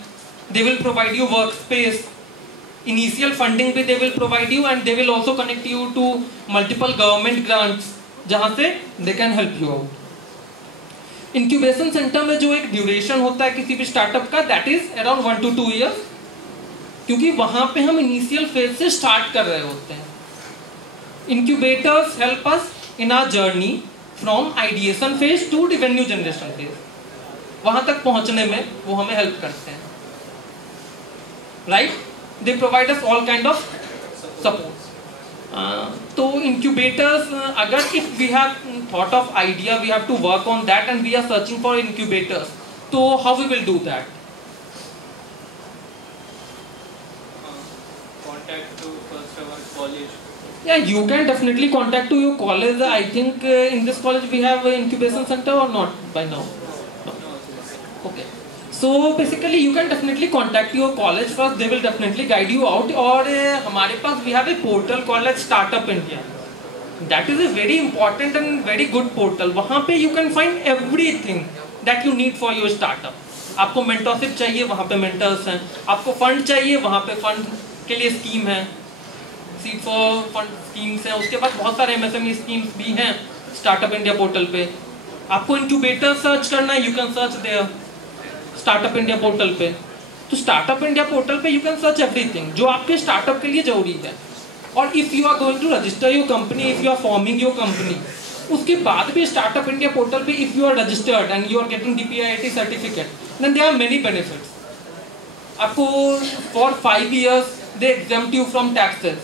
They will provide you work space, initial funding भी they will provide you, and they will also connect you to multiple government grants जहां से they can help you out. Incubation center में जो एक ड्यूरेशन होता है किसी भी स्टार्टअप का, that is around 1 to 2 years, क्योंकि वहां पे हम इनिशियल फेज से स्टार्ट कर रहे होते हैं। Incubators help us in our journey from ideation phase to revenue generation phase, वहां तक पहुंचने में वो हमें हेल्प करते हैं, right. They provide us all kind of support. तो इंक्यूबेटर्स, अगर if we have thought of idea, we have to work on that and we are searching for incubators, तो how we will do that? Contact to first our college. Yeah, you can definitely contact to your college. I think in this college we have an incubation center or not by now? No. Okay. So basically you can definitely contact your college first. They will definitely guide you out. और हमारे पास we have a portal called as Startup India. That is a very important and very good portal. वहाँ पे you can find everything that you need for your startup. आपको mentorship चाहिए, वहाँ पे mentors हैं। आपको fund चाहिए, वहाँ पे fund के लिए स्कीम है, सीड फॉर फंड स्कीम्स हैं। उसके बाद बहुत सारे एमएसएमई स्कीम्स भी हैं स्टार्टअप इंडिया पोर्टल पे। आपको इंक्यूबेटर सर्च करना है, you can search there startup India portal पे। तो स्टार्टअप इंडिया पोर्टल पे यू कैन सर्च एवरीथिंग जो आपके स्टार्टअप के लिए जरूरी है। और if you are going to register your company, if you are forming your company, उसके बाद भी स्टार्टअप इंडिया पोर्टल पे if you are registered and you are getting DPIIT certificate, then there are many benefits. आपको for 5 years they exempt you from taxes,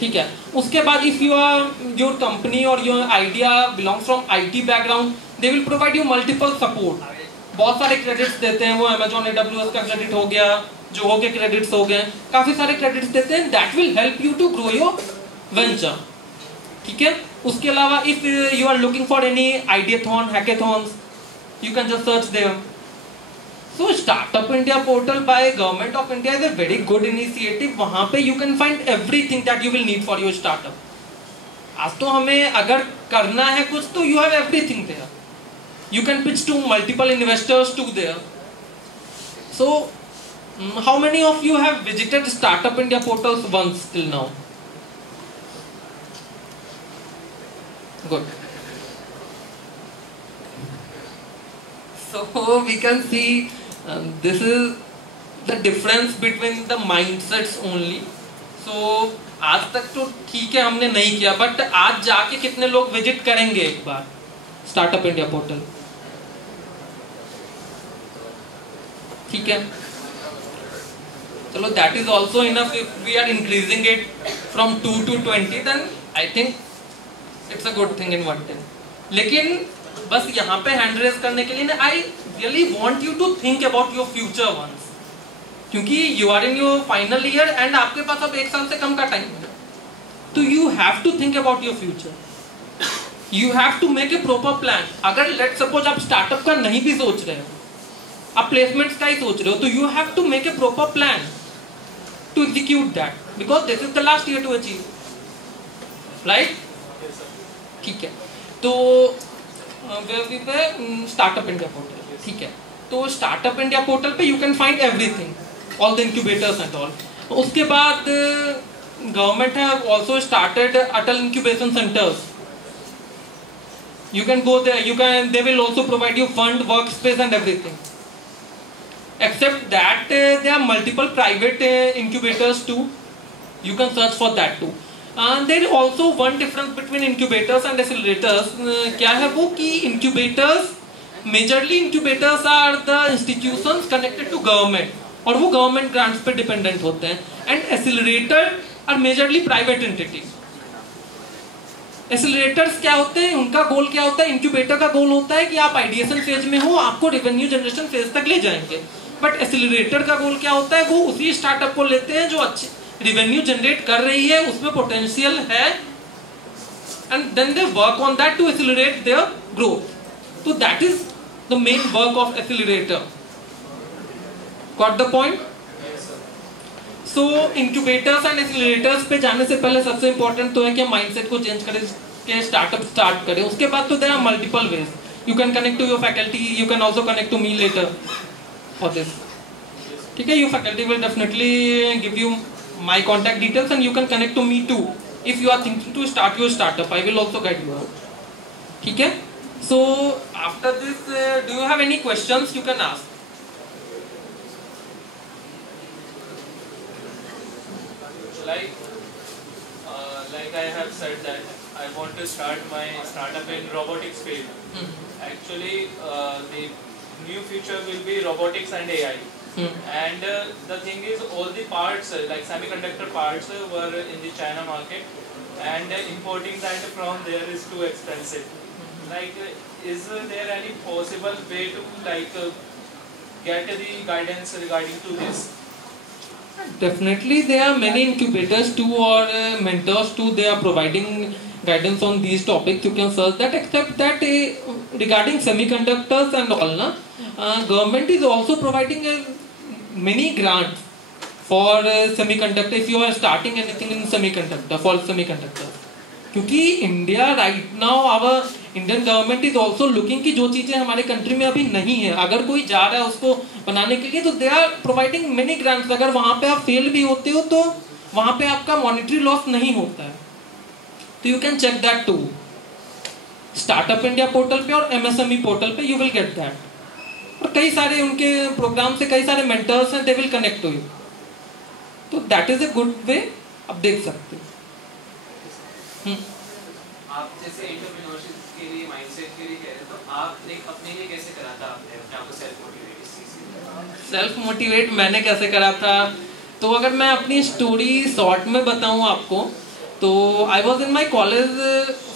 ठीक है। उसके बाद if you are your company और your idea belongs from IT background, they will provide you multiple support. बहुत सारे credits देते हैं वो, Amazon AWS का क्रेडिट हो गया, जो के क्रेडिट्स हो गए, काफी सारे क्रेडिट्स देते हैं। That will help you to grow your venture, ठीक है। उसके अलावा if you are looking for any ideathon, hackathons, you can just search there. So Startup India portal by Government of India is a very good initiative. वहाँ पे you can find everything that you will need for your startup. आज तो हमें अगर करना है कुछ तो you have everything there. You can pitch to multiple investors to there. So how many of you have visited Startup India portals once till now? Good. So we can see this is the difference between the mindsets only. So आज तक तो ठीक है हमने नहीं किया, but आज जाके कितने लोग विजिट करेंगे एक बार स्टार्टअप इंडिया पोर्टल? ठीक है, चलो that is also enough. If we are increasing it from 2 to 20, then I think it's a good thing in 1 10। लेकिन बस यहाँ पे हैंड रेज करने के लिए ना, I really want you to think about your future once, क्योंकि you are in your final year and आपके पास अब 1 साल से कम का टाइम है। तो you have to think about your future, you have to make a proper plan. अगर लेट सपोज आप स्टार्टअप का नहीं भी सोच रहे हो, आप प्लेसमेंट्स का ही सोच रहे हो, तो you have to make a proper plan to execute that, because this is the last year to achieve, right? ठीक है, तो स्टार्टअप इंडिया पोर्टल, ठीक है। तो स्टार्टअप इंडिया पोर्टल पे you can find everything, all the incubators and all. उसके बाद government have also started Atal incubation centres. You can go there, they will also provide you fund, workspace and everything. Except that there are multiple private incubators too. You can search for that too. And there is also one difference between incubators and accelerators. क्या है वो कि incubators, majorly incubators are the institutions connected to government और वो government grants पे dependent होते हैं, and accelerator are majorly private entities. Accelerators क्या होते हैं, उनका गोल क्या होता है, इंक्यूबेटर का गोल होता है कि आप आइडिएशन फेज में हो, आपको रेवेन्यू जनरेशन फेज तक ले जाएंगे। बट एक्सेलरेटर का गोल क्या होता है, वो उसी स्टार्टअप को लेते हैं जो अच्छे रेवेन्यू जनरेट कर रही है, उसमें पोटेंशियल है, and then they work on that to accelerate their growth. तो that is the main work of accelerator. Got the point? So incubators and accelerators पे जाने से पहले सबसे इंपॉर्टेंट तो है कि माइंडसेट को चेंज करें, के स्टार्टअप स्टार्ट करें। उसके बाद तो there are multiple ways, you can connect to your faculty, you can also connect to me later for this. ठीक है, your faculty will definitely give you my contact details and you can connect to me too if you are thinking to start your startup. I will also guide you out. ठीक है? So after this, do you have any questions you can ask? Like I have said that I want to start my startup in robotics field. Actually, the new future will be robotics and AI. And the thing is, all the parts like semiconductor parts were in the China market, and importing that from there is too expensive. Like, is there any possible way to get the guidance regarding to this? Definitely, there are many incubators too or mentors too. They are providing guidance on these topics. You can search that. Except that regarding semiconductors and all, government is also providing many grants for semiconductor if you are starting anything in semiconductor for semiconductors. क्योंकि India right now our Indian government is also looking कि जो चीजें हमारे country में अभी नहीं है, अगर कोई जा रहा है उसको बनाने के लिए, तो they are providing many grants. अगर वहां पे आप फेल भी होते हो तो वहां पे आपका मॉनेटरी लॉस नहीं होता है। तो you can check that to startup India portal पे और एमएसएमई पोर्टल पे, यू विल गेट दैट। और कई सारे उनके प्रोग्राम से कई सारे मेंटर्स हैं, they will connect to you. तो that is a good way, आप देख सकते हो। आप जैसे एंटरप्रेन्योरशिप के लिए, माइंडसेट के लिए कह रहे, तो आपने अपने लिए कैसे करा था, आपने अपने आप को सेल्फ मोटिवेट इस चीज से? सेल्फ मोटिवेट मैंने कैसे करा था, तो अगर मैं अपनी स्टोरी शॉर्ट में बताऊं आपको, तो आई was in my college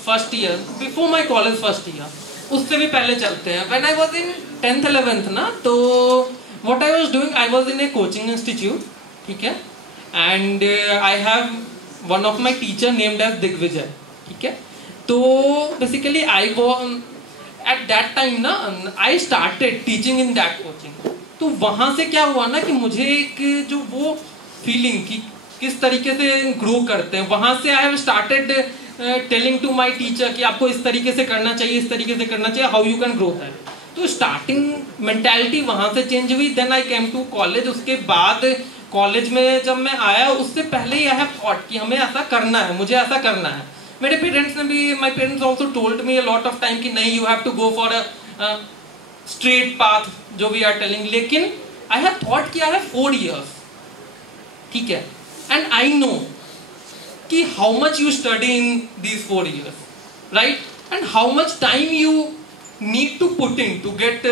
first year, before my college first year, उससे भी पहले चलते हैं। When I was in 10th 11th ना, तो what I was doing, I was in a coaching institute, ठीक है, and I have one of my teacher named as Digvijay, ठीक है। तो basically I at that time ना, I started teaching in that coaching. तो वहाँ से क्या हुआ ना कि मुझे एक जो वो फीलिंग कि किस तरीके से ग्रो करते हैं, वहाँ से I have started telling to my teacher कि आपको इस तरीके से करना चाहिए, इस तरीके से करना चाहिए, how you can grow that. तो स्टार्टिंग मेंटालिटी वहाँ से चेंज हुई। Then I came to college. उसके बाद कॉलेज में जब मैं आया, उससे पहले ही आई हैव थॉट कि हमें ऐसा करना है, मुझे ऐसा करना है। मेरे पेरेंट्स ने भी, my parents also told me a lot of time कि नहीं, you have to go for a straight path जो वी आर टेलिंग। लेकिन आई हैव थॉट कि आई हैव 4 years, ठीक है, एंड आई नो कि how much you study in these 4 years, right, and how much time you need to put in to get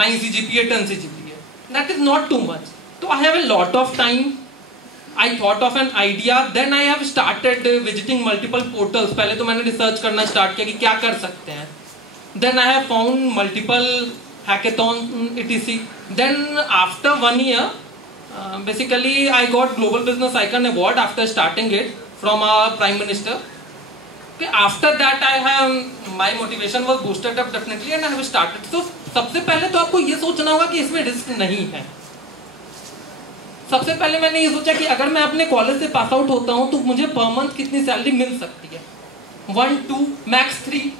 9 CGPA, 10 CGPA. That is not too much. So I have a lot of time. I thought of an idea. Then I have started visiting multiple portals. पहले तो मैंने research करना start किया कि क्या कर सकते हैं. Then I have found multiple hackathon etc. Then after 1 year, basically I got Global Business Icon Award after starting it from our Prime Minister. After that I have my motivation was boosted up definitely and I have started. So सबसे पहले तो आपको ये सोचना होगा कि इसमें risk नहीं है। सबसे पहले मैंने ये सोचा कि अगर मैं अपने कॉलेज से पास आउट होता हूँ तो मुझे पर मंथ कितनी सैलरी मिल सकती है, 1 2 मैक्स 3।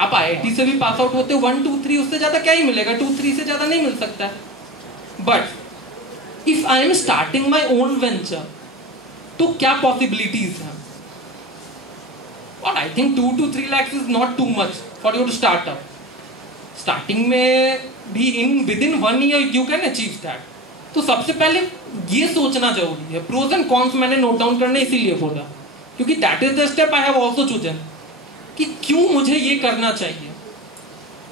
आप IIT से भी पास आउट होते हो 1 2 3, उससे ज्यादा क्या ही मिलेगा, 2 3 से ज्यादा नहीं मिल सकता। But if I am starting my own venture, तो क्या पॉसिबिलिटीज हैं। और I think 2 to 3 lakhs is not too much for your startup. Starting में भी within 1 year you can achieve that. तो सबसे पहले ये सोचना जरूरी है। प्रोज एंड कॉन्स मैंने नोट डाउन करने इसीलिए बोला क्योंकि that is the step I have also chosen कि क्यों मुझे ये करना चाहिए।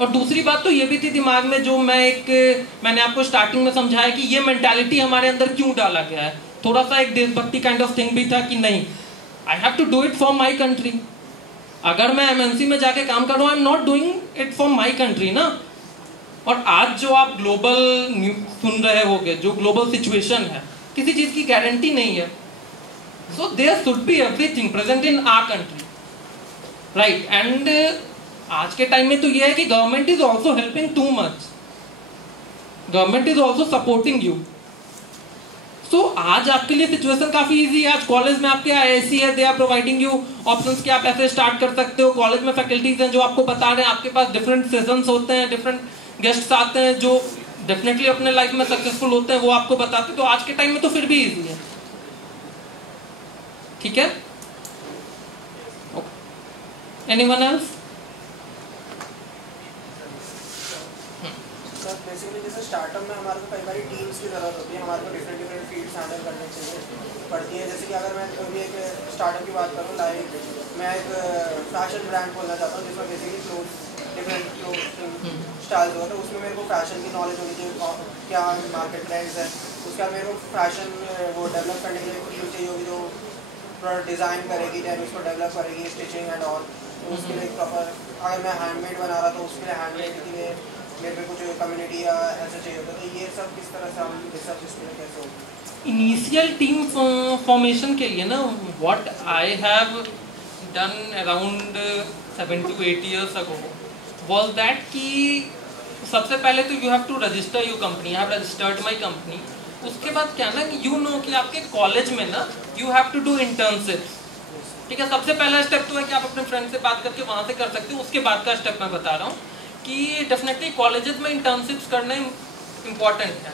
और दूसरी बात तो ये भी थी दिमाग में, जो मैंने आपको स्टार्टिंग में समझाया कि ये मेंटालिटी हमारे अंदर क्यों डाला गया है। थोड़ा सा एक देशभक्ति काइंड ऑफ थिंग भी था कि नहीं, I have to do it for my country. अगर मैं एमएनसी में जाके काम कर रहा हूँ, I am not doing it for my country ना। और आज जो आप ग्लोबल सुन रहे होगे, जो ग्लोबल सिचुएशन है, किसी चीज की गारंटी नहीं है। So there should be everything present in our country, right. And आज के टाइम में तो ये है कि government is also helping too much, government is also supporting you. So आज आपके लिए सिचुएशन काफी इजी है। आज कॉलेज में आपके आईआईसी है, they are providing you options कि आप ऐसे स्टार्ट कर सकते हो। कॉलेज में फैकल्टीज हैं जो आपको बता रहे हैं, आपके पास डिफरेंट सेशंस होते हैं, डिफरेंट गेस्ट्स आते हैं जो डेफिनेटली अपने लाइफ में सक्सेसफुल होते हैं, वो आपको बताते हैं। तो आज के टाइम में तो फिर भी इजी है, ठीक है। Anyone else? सर बेसिकली जैसे स्टार्टअप में हमारे को कई बार टीम्स की ज़रूरत होती है, हमारे को डिफरेंट फील्ड्स हैंडल करने चाहिए पड़ती है। जैसे कि अगर मैं अभी एक स्टार्टअप की बात करूँ, लाइक मैं एक फैशन ब्रांड खोलना चाहता हूँ जिसमें basically cloth, different cloth styles होता है, उसमें मेरे को फैशन की नॉलेज होनी चाहिए, क्या मार्केट ट्रेंड्स है। उसके बाद मेरे को फैशन वो डेवलप करने के लिए कुछ चाहिए होगी जो प्रोडक्ट डिज़ाइन करेगी, दैन उसको डेवलप करेगी, स्टिचिंग एंड ऑल। तो उसके लिए प्रॉपर, अगर मैं हैंडमेड बना रहा तो उसके लिए हैंडमेड के लिए मेरे पे कुछ कम्युनिटी या ऐसा चाहिए होता है। तो ये सब किस तरह से हम डिस्कस इसके लिए कैसे होगा? इनिशियल टीम फॉर्मेशन के लिए ना, what I have done around 7 to 8 years ago was that कि सबसे पहले तो you have to register your company. I have registered my company. उसके बाद क्या ना कि यू नो कि आपके कॉलेज में ना you have to do internships, ठीक है। सबसे पहला स्टेप तो है कि आप अपने फ्रेंड से बात करके वहाँ से कर सकते हो। उसके बाद का स्टेप मैं बता रहा हूँ कि डेफिनेटली कॉलेजेस में इंटर्नशिप्स करने इम्पॉर्टेंट है।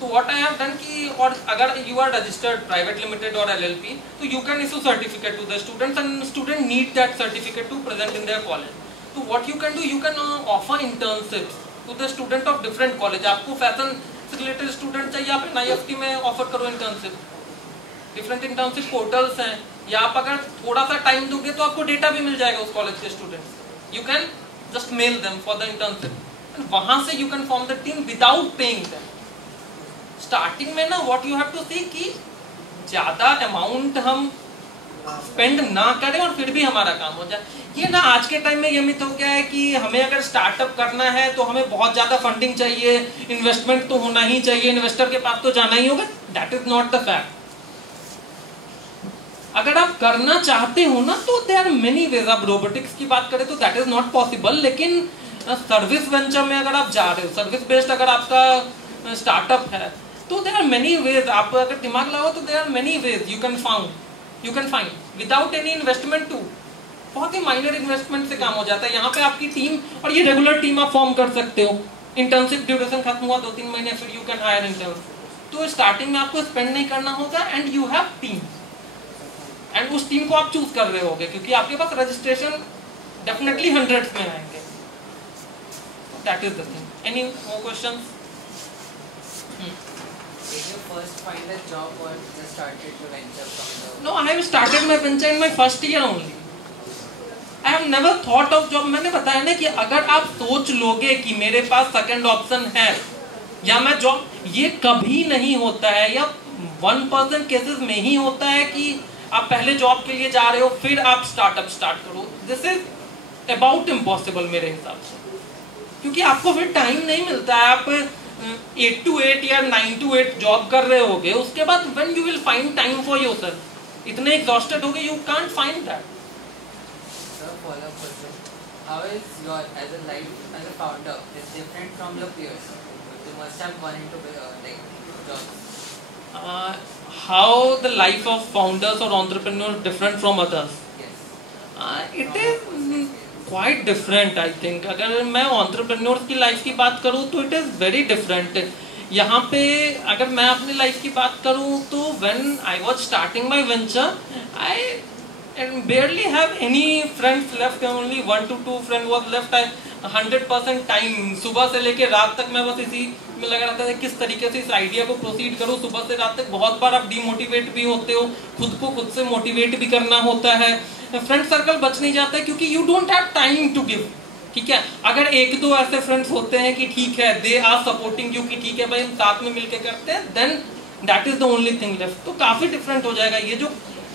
तो व्हाट आई हैव डन कि, और अगर you are registered private limited और एलएलपी, तो you can issue certificate to the students and student need that certificate to present in their college. तो what you can do, you can offer internships to the student of different college. आपको fashion से related student चाहिए, आप NIFT में offer करो internship. Different internship portals हैं, या आप अगर थोड़ा सा टाइम दोगे तो आपको डेटा भी मिल जाएगा उस कॉलेज के students. You can just mail them for the internship and वहां से you can form the team without paying them. Starting में ना what you have to see कि ज्यादा अमाउंट हम स्पेंड ना करें और फिर भी हमारा काम हो जाए। ये ना आज के टाइम में ये मिथ हो गया है कि हमें अगर स्टार्टअप करना है तो हमें बहुत ज्यादा फंडिंग चाहिए, इन्वेस्टमेंट तो होना ही चाहिए, इन्वेस्टर के पास तो जाना ही होगा। That is not the fact. अगर आप करना चाहते हो ना तो देयर आर मेनी वेज। आप रोबोटिक्स की बात करें तो दैट इज नॉट पॉसिबल, लेकिन सर्विस वेंचर में अगर आप जा रहे हो, सर्विस बेस्ड अगर आपका स्टार्टअप है, तो देयर आर मेनी वेज। आप अगर दिमाग लगाओ तो there are many ways you can find without any investment too. बहुत ही माइनर इन्वेस्टमेंट से काम हो जाता है। यहाँ पे आपकी टीम, और ये रेगुलर टीम आप फॉर्म कर सकते हो। इंटर्नशिप ड्यूरेशन खत्म हुआ 2-3 महीने, फिर यू कैन हायर इंटर्न। तो स्टार्टिंग में आपको स्पेंड नहीं करना होगा and you have team, and उस टीम को आप चूज कर रहे होगे क्योंकि आपके पास रजिस्ट्रेशन डेफिनेटली हंड्रेड्स में आएंगे। That is the thing. Any more questions? Did you first find a job or just started your venture from the? No, I have started my venture in my first year only. I have never thought of job. मैंने बताया ना कि अगर आप सोच लोगे कि मेरे पास सेकंड ऑप्शन है या मैं जॉब, ये कभी नहीं होता है, या 1% केसेस में ही होता है कि आप पहले जॉब के लिए जा रहे हो फिर आप स्टार्टअप स्टार्ट करो। दिस इज अबाउट इम्पॉसिबल मेरे हिसाब से, क्योंकि आपको फिर टाइम नहीं मिलता है। आप 8 to 8 या 9 to 8 जॉब कर रहे होगे, उसके बाद when you will find time for yourself, इतने एग्जॉस्टेड होगे you can't find that. Sir, follow-up question. How is your as a life as a founder is different from your peers? You must have gone into like jobs. How the life of founders or entrepreneurs different from others? Yes. It is quite different, I think. अगर मैं entrepreneurs की life की बात करूँ तो it is very different. यहाँ पे अगर मैं अपनी लाइफ की बात करूँ तो when I was starting my venture, I barely have any friends left. Only 1 to 2 friends was left. I 100% time सुबह से लेके रात तक मैं बस इसी में लगा रहता था किस तरीके से इस आइडिया को प्रोसीड करूँ। सुबह से रात तक बहुत बार आप डीमोटिवेट भी होते हो, खुद को खुद से मोटिवेट भी करना होता है। फ्रेंड सर्कल बच नहीं जाता है क्योंकि you don't have time to give. ठीक है, अगर 1-2 ऐसे फ्रेंड्स होते हैं कि ठीक है दे आर सपोर्टिंग यू कि ठीक है भाई हम साथ में मिलके करते हैं, then that is the only thing left. तो काफी डिफरेंट हो जाएगा। ये जो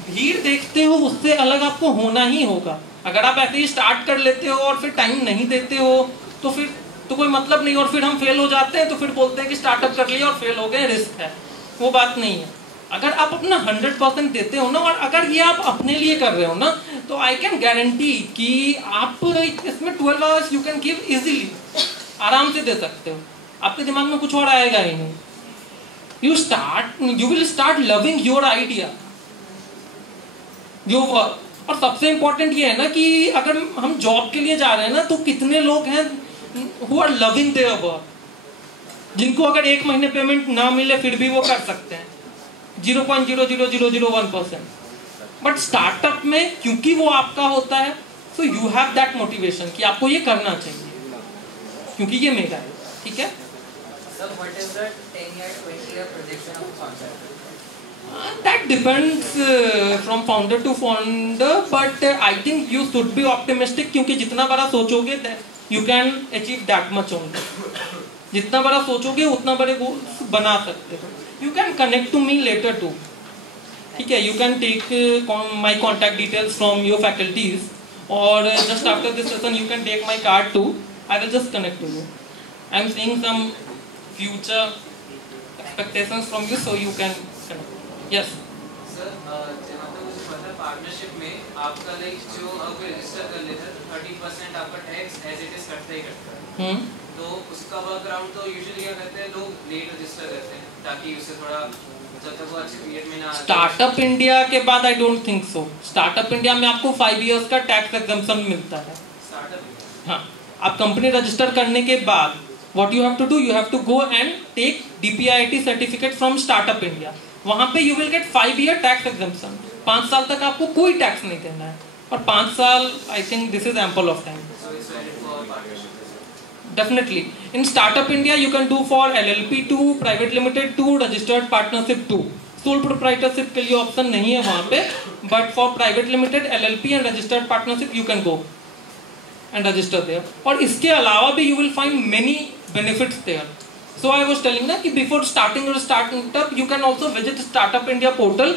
भीड़ देखते हो उससे अलग आपको होना ही होगा। अगर आप ऐसे ही स्टार्ट कर लेते हो और फिर टाइम नहीं देते हो तो फिर तो कोई मतलब नहीं, और फिर हम फेल हो जाते हैं तो फिर बोलते हैं कि स्टार्टअप कर लिया और फेल हो गए, रिस्क है। वो बात नहीं है। अगर आप अपना 100% देते हो ना, और अगर ये आप अपने लिए कर रहे हो ना, तो आई कैन गारंटी कि आप इसमें 12 hours you can give easily, आराम से दे सकते हो। आपके दिमाग में कुछ और आएगा ही नहीं। You will start loving your idea, your work. और सबसे इंपॉर्टेंट ये है ना कि अगर हम जॉब के लिए जा रहे हैं ना, तो कितने लोग हैं who are loving their work, जिनको अगर 1 महीने पेमेंट ना मिले फिर भी वो कर सकते हैं, 0.00001%। बट स्टार्टअप में क्योंकि वो आपका होता है, so you have that motivation कि आपको ये करना चाहिए, क्योंकि ये मेरा है। ठीक है। So what is the 10-year, 20-year projection of founder? That depends from founder to founder, but I think you should be optimistic, क्योंकि जितना बड़ा सोचोगे you can achieve that much only. जितना बड़ा सोचोगे उतना बड़े गोल्स बना सकते हो। You can connect to me later too. ठीक है, you can take my contact details from your faculties, or just after this session you can take my card too. I will just connect to you. I am seeing some future expectations from you, so you can connect. Yes. Sir जहाँ तक मुझे पता है partnership में आपका like जो आप register कर लेते हैं 30% आपका टैक्स एज इट इज कटता ही कटता है। तो उसका वर्कअराउंड तो यूजुअली क्या करते हैं लोग लेट रजिस्टर करते हैं ताकि उससे थोड़ा जब तक वो अच्छे पीरियड में ना। स्टार्टअप इंडिया के बाद आई don't think so. Startup India में आपको 5 इयर्स का टैक्स एग्जम्पशन मिलता है। स्टार्टअप हाँ, आप कंपनी रजिस्टर करने के बाद what you have to do, you have to go and take DPIIT certificate from Startup India. वहाँ पे you will get 5-year tax exemption. 5 साल तक आपको कोई टैक्स नहीं देना है, और 5 साल I think this is ample of time. So it's valid for partnership. Definitely. In Startup India you can do for LLP too, private limited too, registered partnership too. Sole proprietorship के लिए option नहीं है वहाँ पे, but for private limited, LLP and registered partnership you can go and register there. और इसके अलावा भी you will find many benefits there. So I was telling ना कि before starting your startup you can also visit Startup India portal.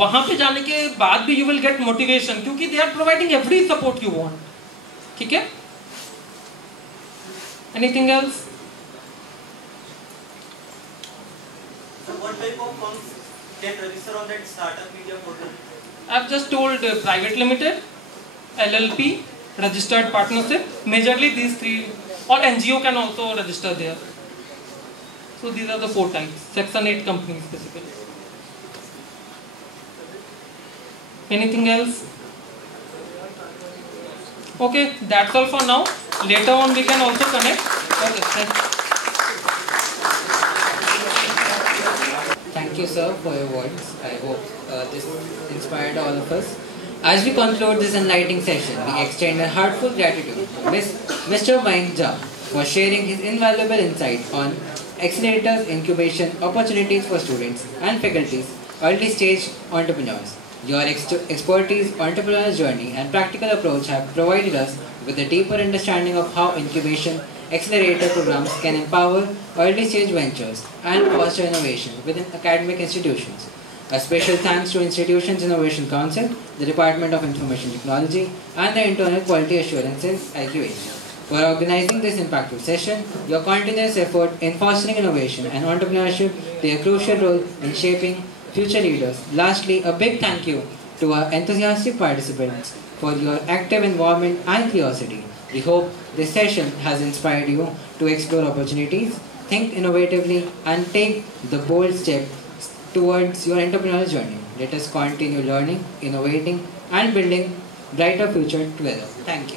वहाँ पे जाने के बाद भी you will get motivation, क्योंकि they are providing every support you want. ठीक है? Anything else? So what type of firms can register on that Startup India portal? I've just told private limited, LLP, registered partnership, majorly these 3, or NGO can also register there. So these are the 4 types, Section 8 companies basically. Anything else? Okay, that's all for now. Later on we can also connect. Okay, thanks. Thank you, sir, for your words. I hope this inspired all of us. As we conclude this enlightening session, we extend a heartfelt gratitude to Mr. Mayank Jha for sharing his invaluable insight on accelerators, incubation, opportunities for students and faculties, early stage entrepreneurs. Your expertise, entrepreneurial journey and practical approach have provided us with a deeper understanding of how incubation accelerator programs can empower early stage ventures and foster innovation within academic institutions. A special thanks to Institutions Innovation Council, the Department of Information Technology and the Internal Quality Assurance IQH for organizing this impactful session. Your continuous effort in fostering innovation and entrepreneurship play a crucial role in shaping future leaders. Lastly, a big thank you to our enthusiastic participants for your active involvement and curiosity. We hope this session has inspired you to explore opportunities, think innovatively, and take the bold step towards your entrepreneurial journey. Let us continue learning, innovating, and building brighter future together. Thank you.